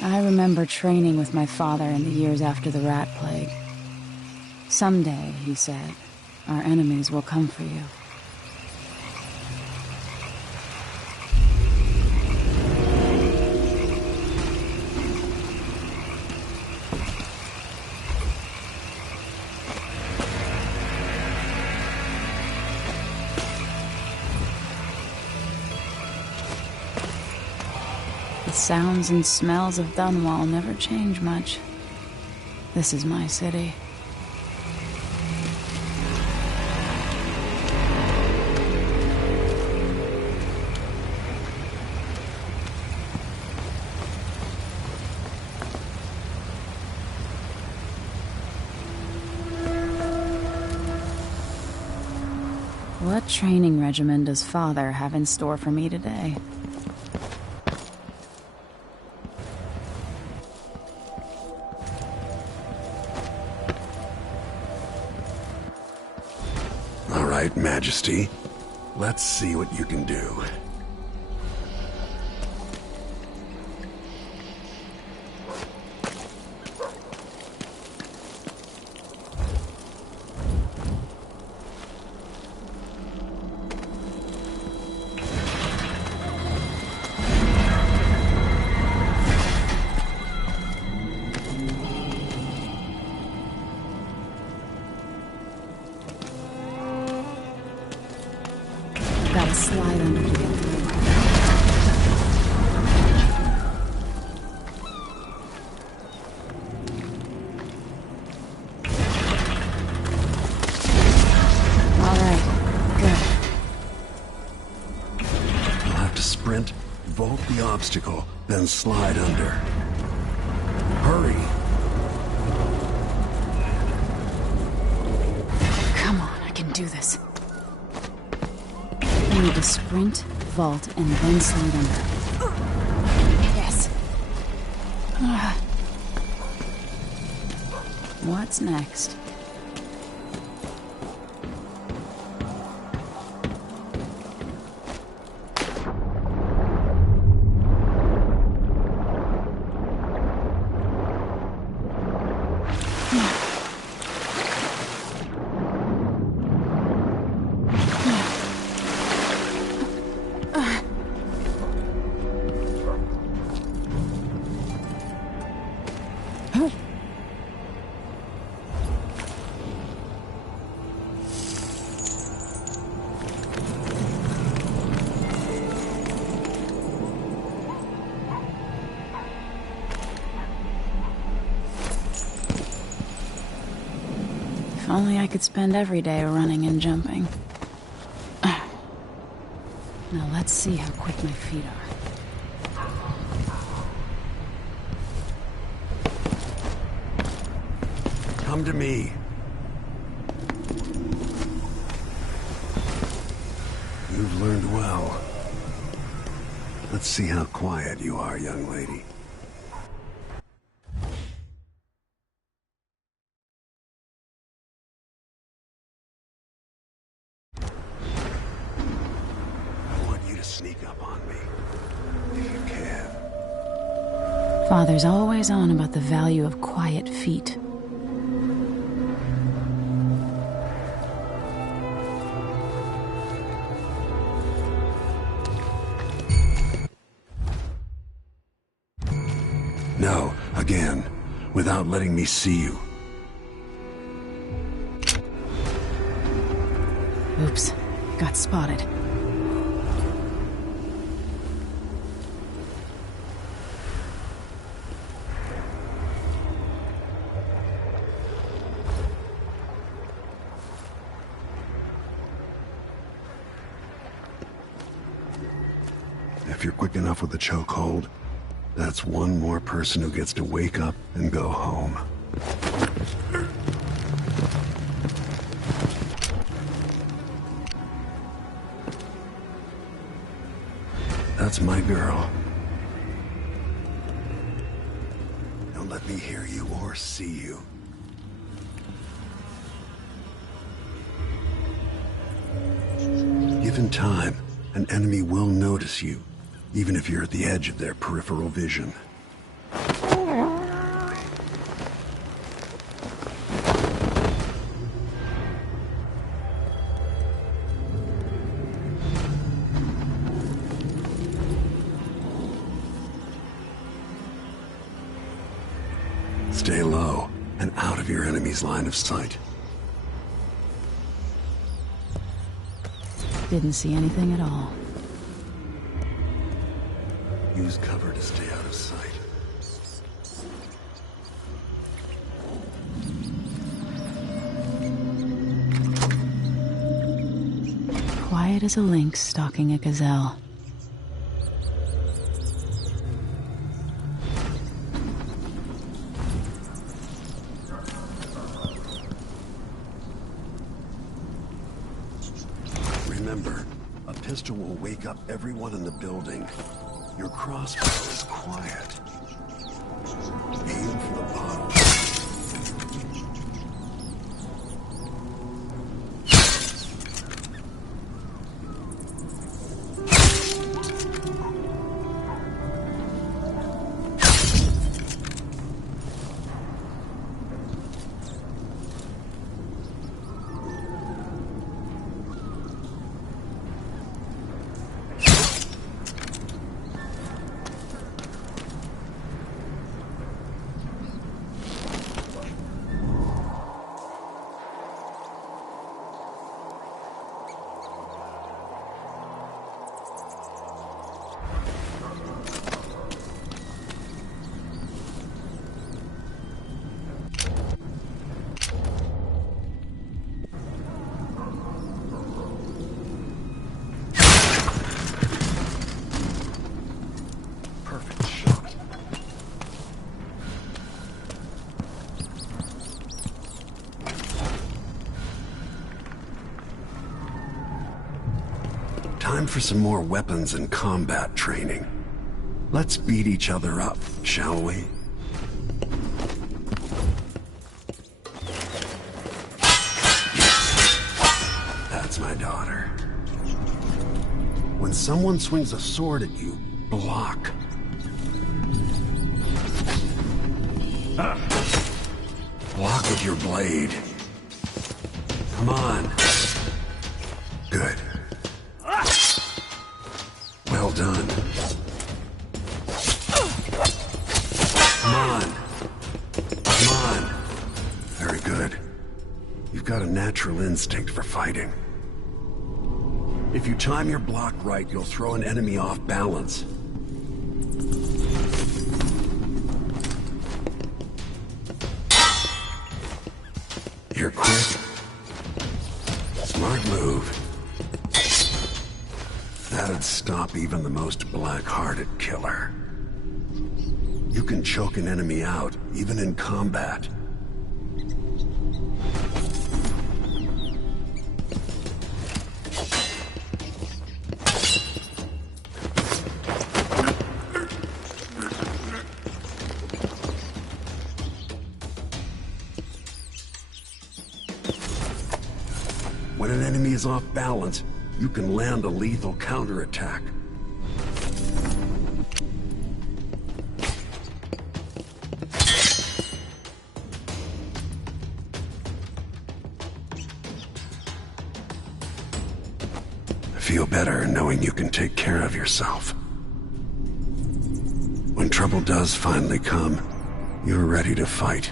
I remember training with my father in the years after the rat plague. Someday, he said, our enemies will come for you. The sounds and smells of Dunwall never change much. This is my city. What training regimen does Father have in store for me today? All right, Majesty. Let's see what you can do. Gotta slide under to get through. All right, good. You'll have to sprint, vault the obstacle, then slide under. Hurry! Come on, I can do this. I need to sprint, vault, and then slide under. Yes. What's next? If only I could spend every day running and jumping. Now let's see how quick my feet are. Come to me. You've learned well. Let's see how quiet you are, young lady. Sneak up on me, if you can. Father's always on about the value of quiet feet. No, again, without letting me see you. Oops, got spotted. If you're quick enough with the chokehold, that's one more person who gets to wake up and go home. That's my girl. Don't let me hear you or see you. Given time, an enemy will notice you, even if you're at the edge of their peripheral vision. Stay low and out of your enemy's line of sight. Didn't see anything at all. Use cover to stay out of sight. Quiet as a lynx stalking a gazelle. Remember, a pistol will wake up everyone in the building. Your crossbow is quiet. Aim for the bottle. Time for some more weapons and combat training. Let's beat each other up, shall we? That's my daughter. When someone swings a sword at you, block. Block with your blade. Come on. Good. Well done. Come on. Come on. Very good. You've got a natural instinct for fighting. If you time your block right, you'll throw an enemy off balance. You're quick. Smart move. That'd stop even the most black-hearted killer. You can choke an enemy out, even in combat. When an enemy is off balance, you can land a lethal counterattack. I feel better knowing you can take care of yourself. When trouble does finally come, you're ready to fight.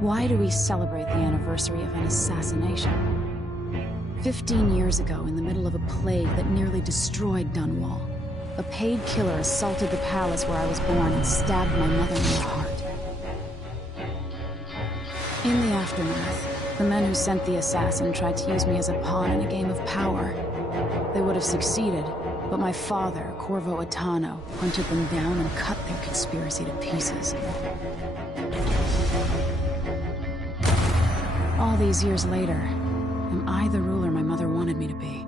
Why do we celebrate the anniversary of an assassination? 15 years ago, in the middle of a plague that nearly destroyed Dunwall, a paid killer assaulted the palace where I was born and stabbed my mother in the heart. In the aftermath, the men who sent the assassin tried to use me as a pawn in a game of power. They would have succeeded, but my father, Corvo Attano, hunted them down and cut their conspiracy to pieces. All these years later, am I the ruler my mother wanted me to be?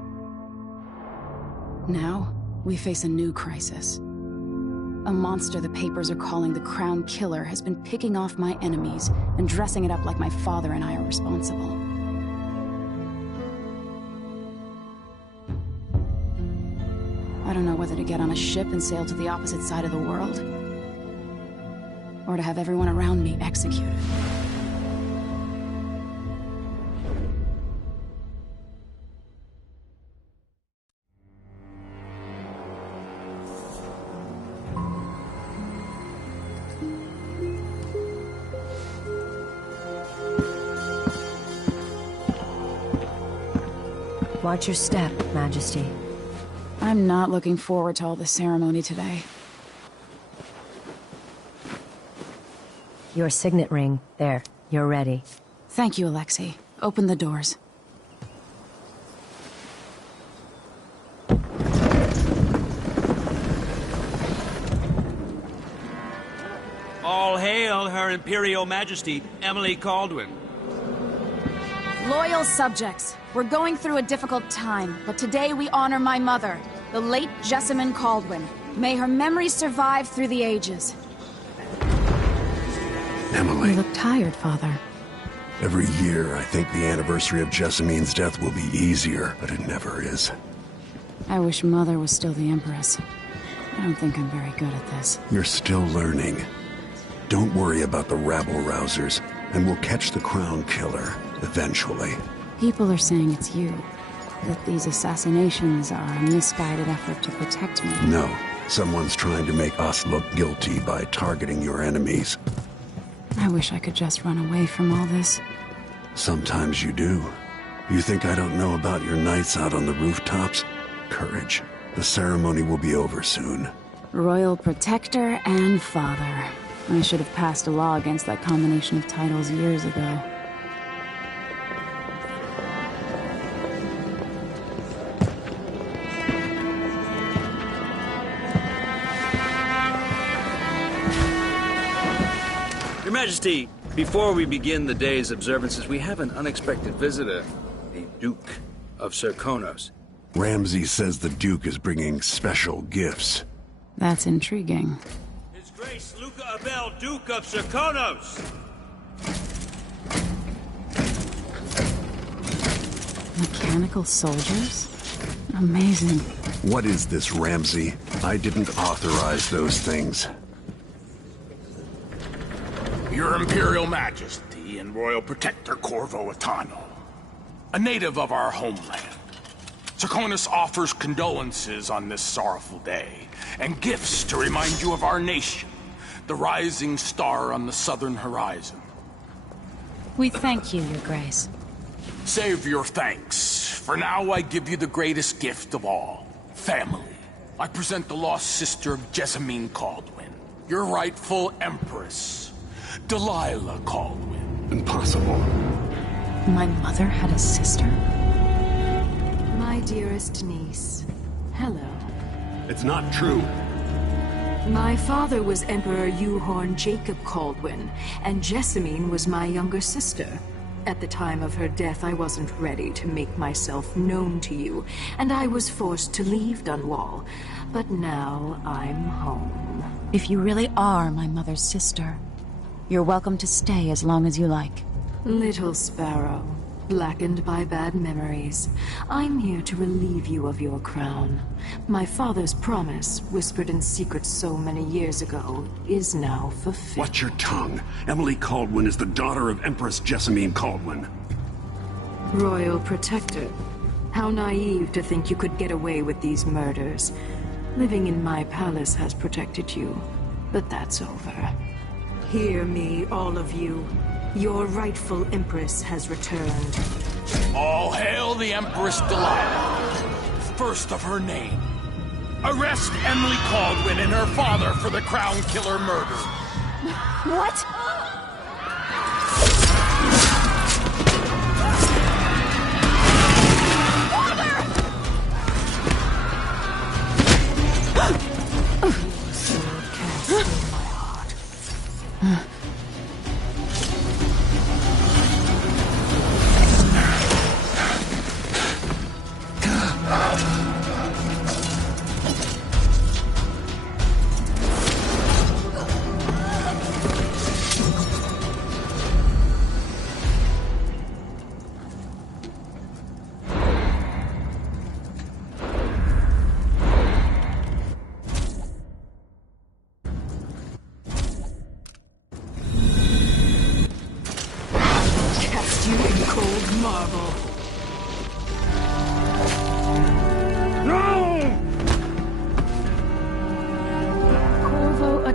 Now, we face a new crisis. A monster the papers are calling the Crown Killer has been picking off my enemies and dressing it up like my father and I are responsible. I don't know whether to get on a ship and sail to the opposite side of the world, or to have everyone around me executed. Watch your step, Majesty. I'm not looking forward to all the ceremony today. Your signet ring. There. You're ready. Thank you, Alexei. Open the doors. All hail Her Imperial Majesty, Emily Caldwin. Loyal subjects, we're going through a difficult time, but today we honor my mother, the late Jessamine Caldwin. May her memory survive through the ages. Emily. You look tired, Father. Every year, I think the anniversary of Jessamine's death will be easier, but it never is. I wish Mother was still the Empress. I don't think I'm very good at this. You're still learning. Don't worry about the rabble-rousers, and we'll catch the Crown Killer, eventually. People are saying it's you. That these assassinations are a misguided effort to protect me. No. Someone's trying to make us look guilty by targeting your enemies. I wish I could just run away from all this. Sometimes you do. You think I don't know about your nights out on the rooftops? Courage. The ceremony will be over soon. Royal Protector and Father. I should have passed a law against that combination of titles years ago. Your Majesty, before we begin the day's observances, we have an unexpected visitor, the Duke of Serkonos. Ramsay says the Duke is bringing special gifts. That's intriguing. His Grace Luca Abel, Duke of Serkonos! Mechanical soldiers? Amazing. What is this, Ramsay? I didn't authorize those things. Your Imperial Majesty and Royal Protector Corvo Atano, a native of our homeland. Serkonos offers condolences on this sorrowful day, and gifts to remind you of our nation, the rising star on the southern horizon. We thank you, Your Grace. Save your thanks. For now, I give you the greatest gift of all, family. I present the lost sister of Jessamine Caldwin, your rightful Empress, Delilah Caldwin. Impossible. My mother had a sister? My dearest niece, hello. It's not true. My father was Emperor Euhorn Jacob Caldwin, and Jessamine was my younger sister. At the time of her death, I wasn't ready to make myself known to you, and I was forced to leave Dunwall. But now I'm home. If you really are my mother's sister, you're welcome to stay as long as you like. Little sparrow, blackened by bad memories, I'm here to relieve you of your crown. My father's promise, whispered in secret so many years ago, is now fulfilled. Watch your tongue. Emily Caldwin is the daughter of Empress Jessamine Caldwin. Royal Protector, how naive to think you could get away with these murders. Living in my palace has protected you, but that's over. Hear me, all of you. Your rightful Empress has returned. All hail the Empress Delilah, first of her name. Arrest Emily Caldwin and her father for the Crown Killer murder. What?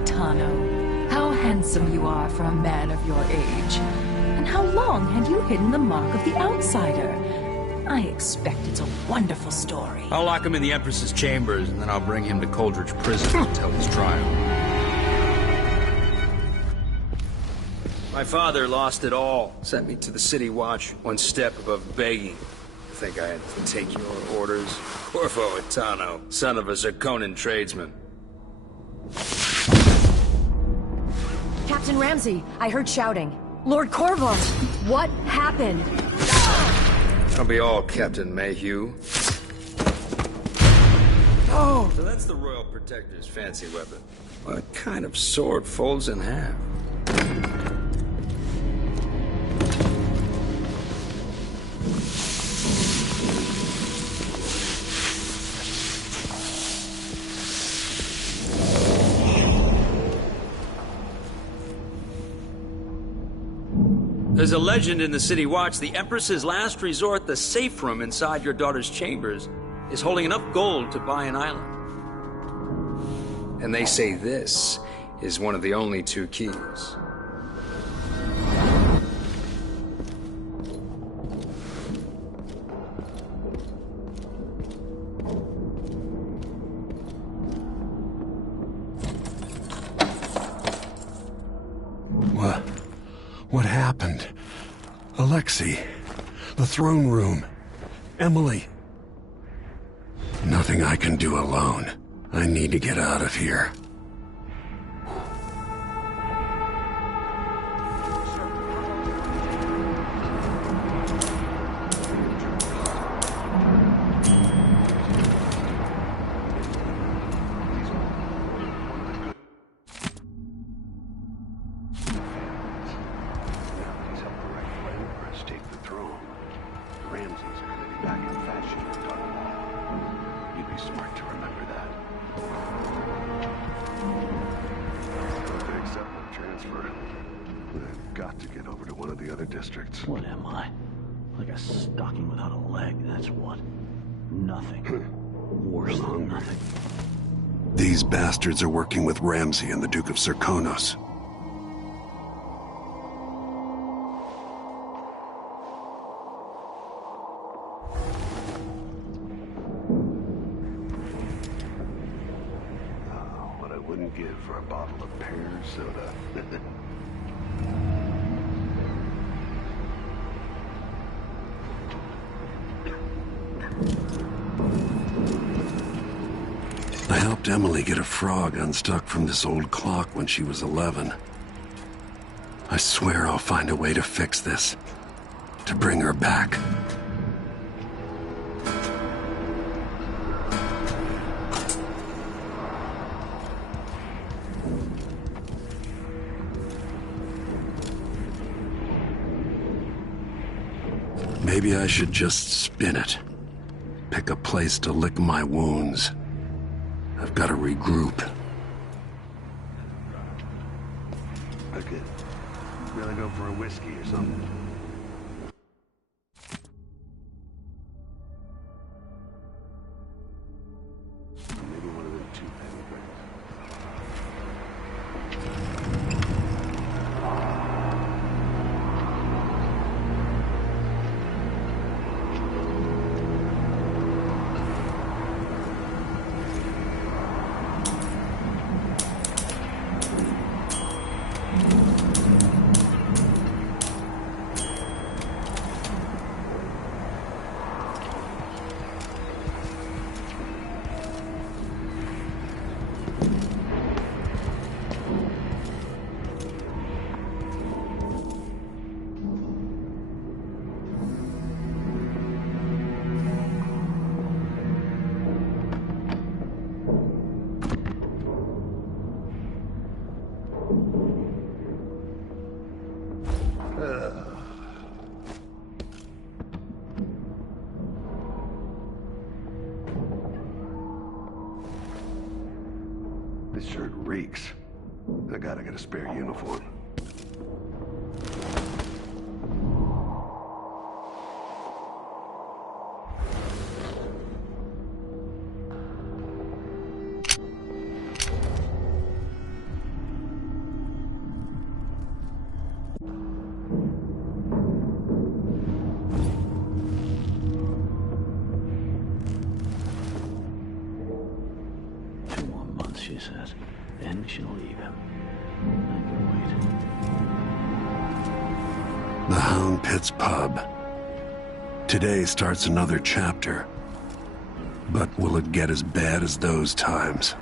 Otano. How handsome you are for a man of your age. And how long had you hidden the mark of the outsider? I expect it's a wonderful story. I'll lock him in the Empress's chambers, and then I'll bring him to Coldridge Prison to tell his trial. My father lost it all. Sent me to the City Watch, one step above begging. I think I had to take your orders. Corvo Otano, son of a Zirconan tradesman. Captain Ramsey, I heard shouting. Lord Corvo, what happened? That'll be all, Captain Mayhew. Oh! So that's the Royal Protector's fancy weapon. What kind of sword folds in half? There's a legend in the City Watch. The Empress's last resort, the safe room inside your daughter's chambers, is holding enough gold to buy an island. And they say this is one of the only 2 keys. What happened? Alexei, the throne room, Emily. Nothing I can do alone. I need to get out of here. What am I? Like a stocking without a leg, that's what. Nothing. Worse than nothing. These bastards are working with Ramsey and the Duke of Serkonos. What I wouldn't give for a bottle of pear soda. I helped Emily get a frog unstuck from this old clock when she was 11. I swear I'll find a way to fix this. To bring her back. Maybe I should just spin it. Pick a place to lick my wounds. I've got to regroup. I could really go for a whiskey or something. Maybe one of them 2-penny This shirt reeks. I gotta get a spare uniform. she says. Then she'll leave him. I can wait. The Hound Pit's pub. Today starts another chapter. But will it get as bad as those times?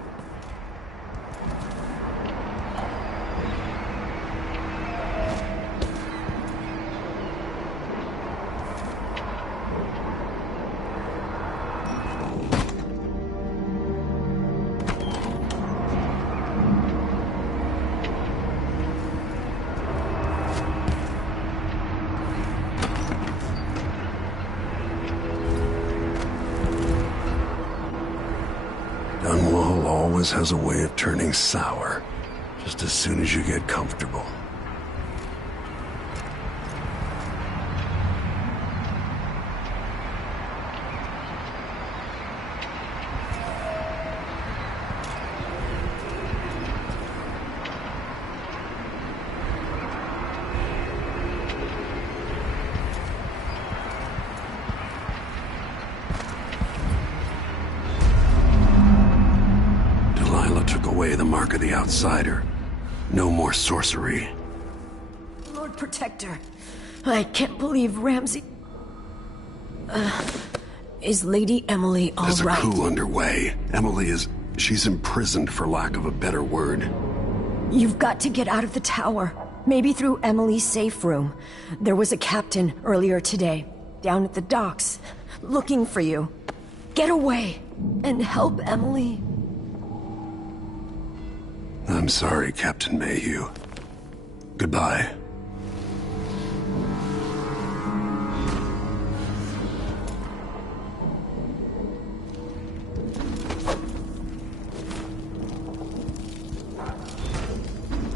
Dunwall always has a way of turning sour, just as soon as you get comfortable. The mark of the outsider. No more sorcery. Lord Protector, I can't believe Ramsey... is Lady Emily all There's right? a coup underway. Emily is... she's imprisoned, for lack of a better word. You've got to get out of the tower. Maybe through Emily's safe room. There was a captain earlier today, down at the docks, looking for you. Get away, and help Emily. I'm sorry, Captain Mayhew. Goodbye.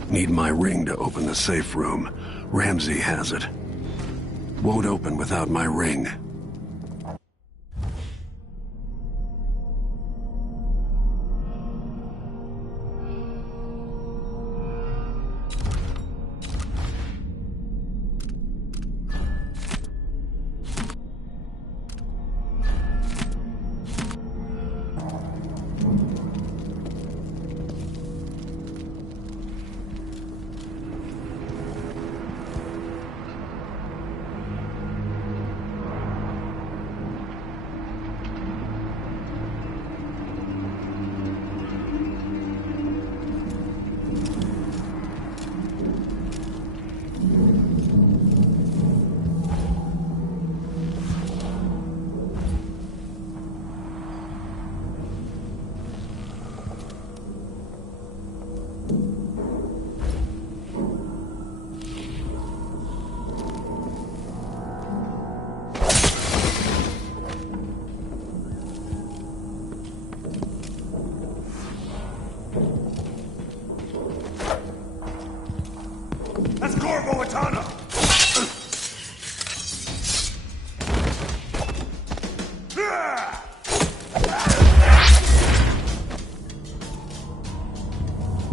Need my ring to open the safe room. Ramsey has it. Won't open without my ring.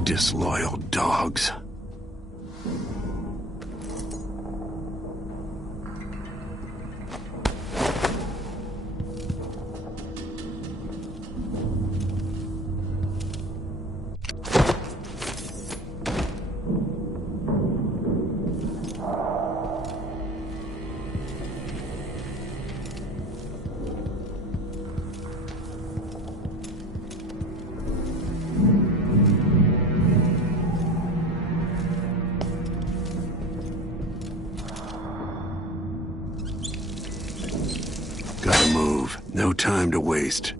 Disloyal dogs. Gotta move. No time to waste.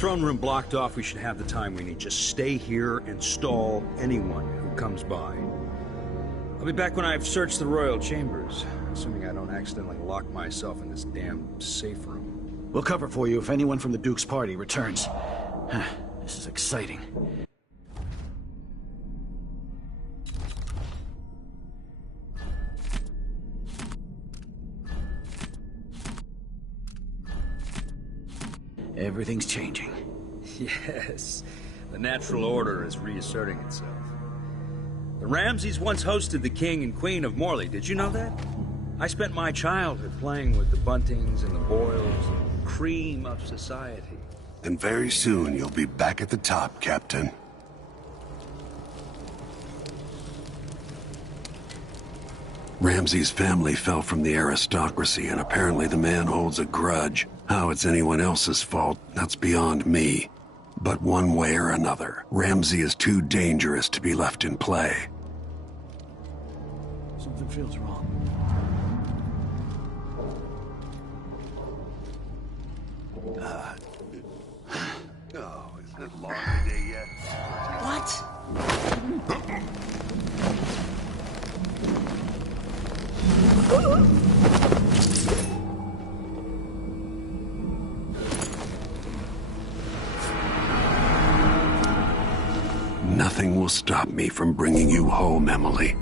throne room blocked off, we should have the time we need. Just stay here and stall anyone who comes by. I'll be back when I've searched the royal chambers, assuming I don't accidentally lock myself in this damn safe room. We'll cover for you if anyone from the Duke's party returns. This is exciting. Everything's changing. Yes, the natural order is reasserting itself. The Ramseys once hosted the King and Queen of Morley, did you know that? I spent my childhood playing with the Buntings and the Boyles, the cream of society. And very soon you'll be back at the top, Captain. Ramsey's family fell from the aristocracy, and apparently the man holds a grudge. How it's anyone else's fault, that's beyond me. But one way or another, Ramsey is too dangerous to be left in play. Something feels wrong. Oh, isn't it laundry day yet? What? Nothing will stop me from bringing you home, Emily.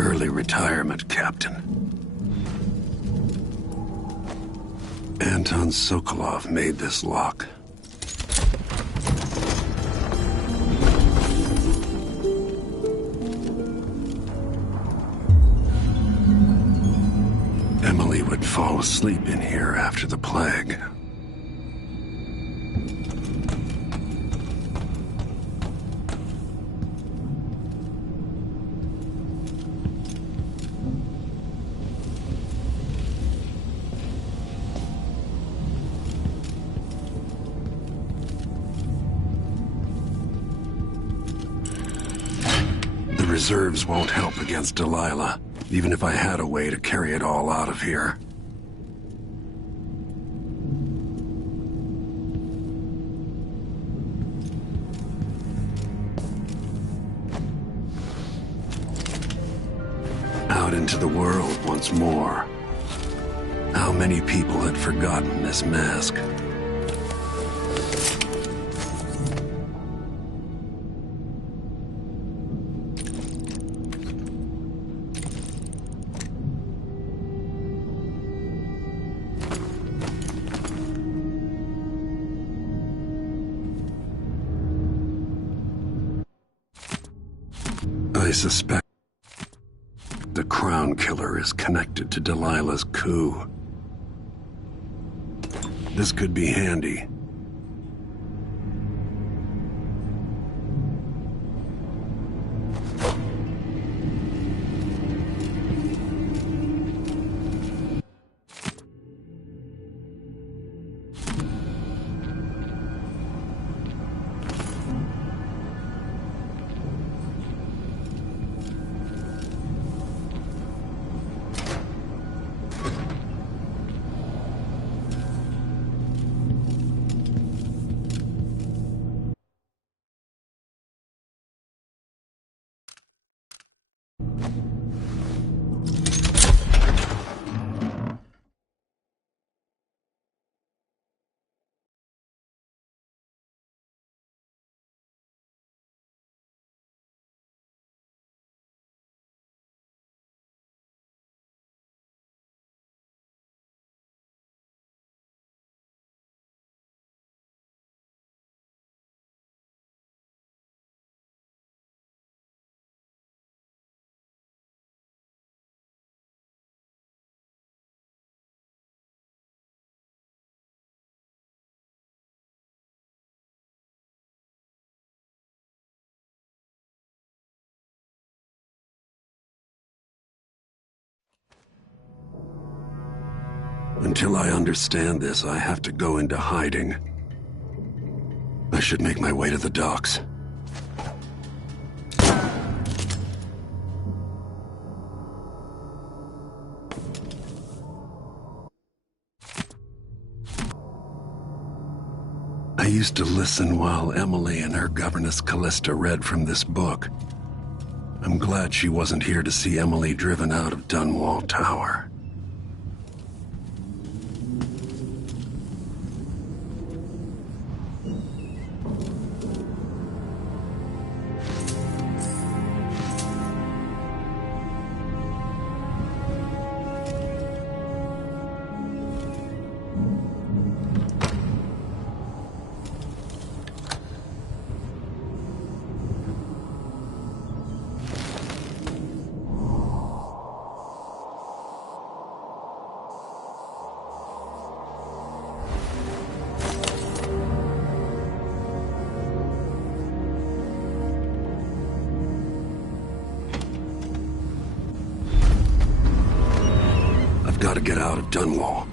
Early retirement, Captain. Anton Sokolov made this lock. Emily would fall asleep in here after the plague. Reserves won't help against Delilah, even if I had a way to carry it all out of here. Out into the world once more. How many people had forgotten this mask? I suspect the Crown Killer is connected to Delilah's coup. This could be handy. Until I understand this, I have to go into hiding. I should make my way to the docks. I used to listen while Emily and her governess Callista read from this book. I'm glad she wasn't here to see Emily driven out of Dunwall Tower. Gotta get out of Dunwall.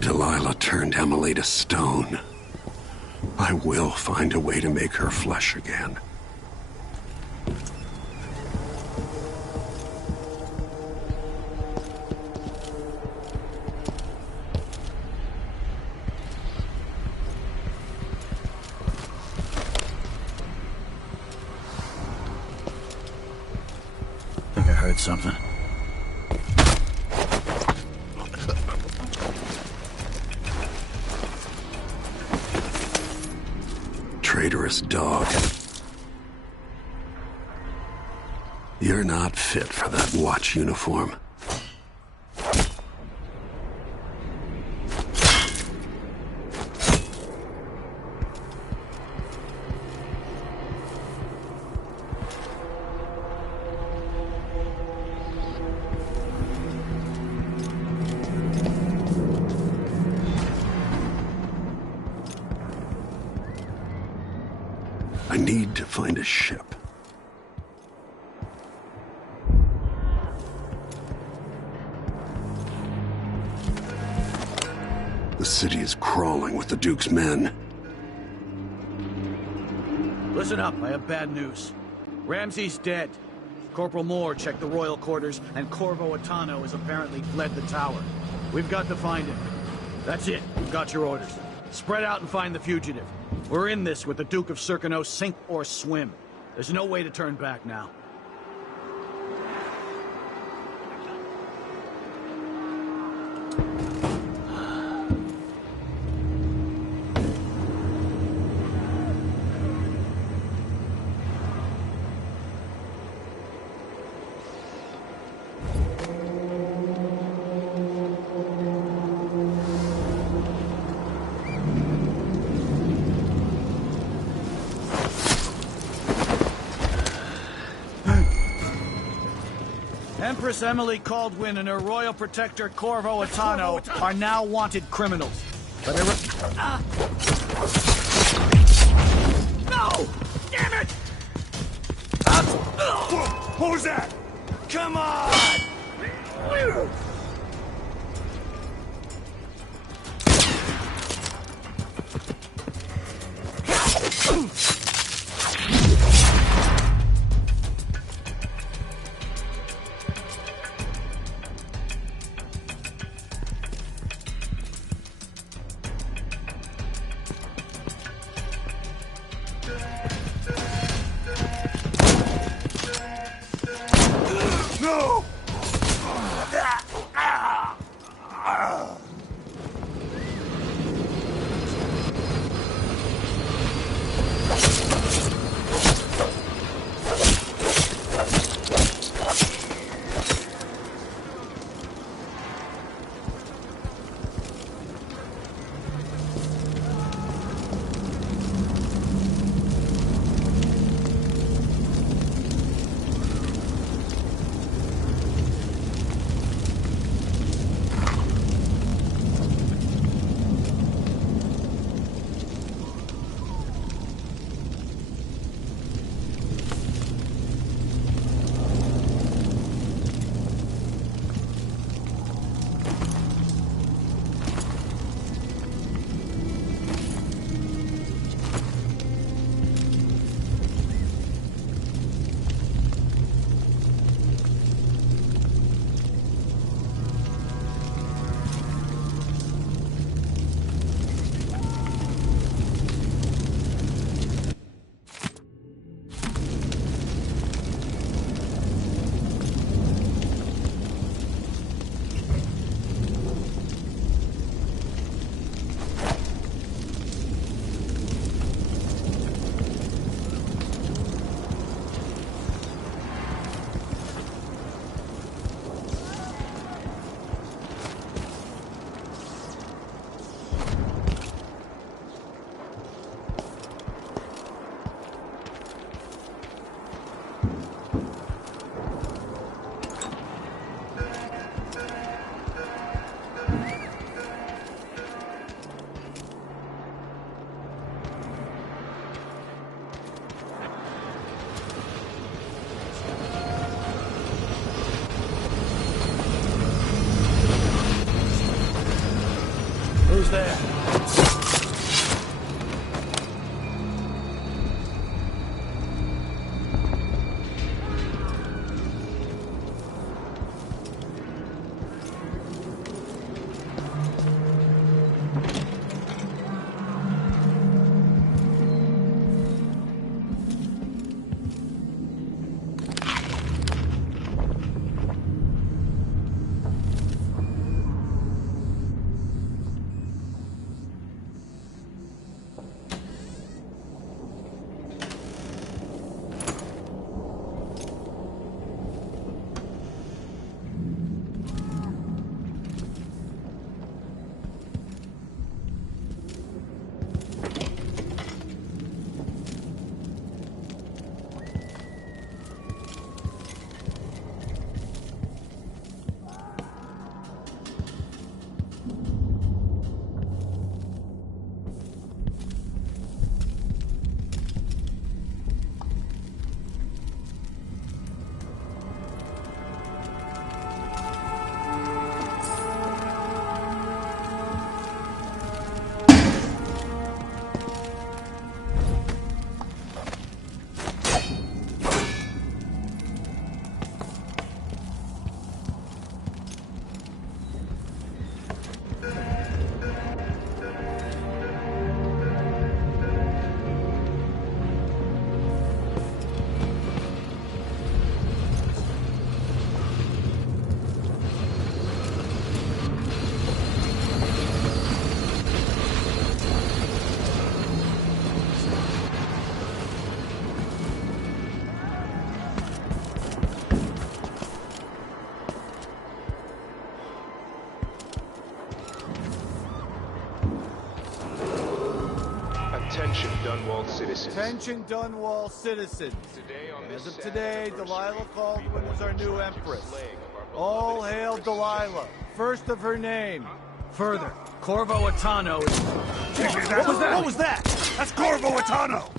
Delilah turned Emily to stone. I will find a way to make her flesh again. I think I heard something. Traitorous dog. You're not fit for that watch uniform. I need to find a ship. The city is crawling with the Duke's men. Listen up, I have bad news. Ramsey's dead. Corporal Moore checked the royal quarters, and Corvo Attano has apparently fled the tower. We've got to find him. That's it, we've got your orders. Spread out and find the fugitive. We're in this with the Duke of Circano, sink or swim. There's no way to turn back now. Empress Emily Caldwin and her royal protector Corvo Attano are now wanted criminals. But No! Damn it! What was that? Come on! No! citizens. Attention Dunwall citizens. As of today, Delilah Caldwin is our new empress. All hail Delilah, first of her name. Further, Corvo Attano is... What was that? That's Corvo Attano!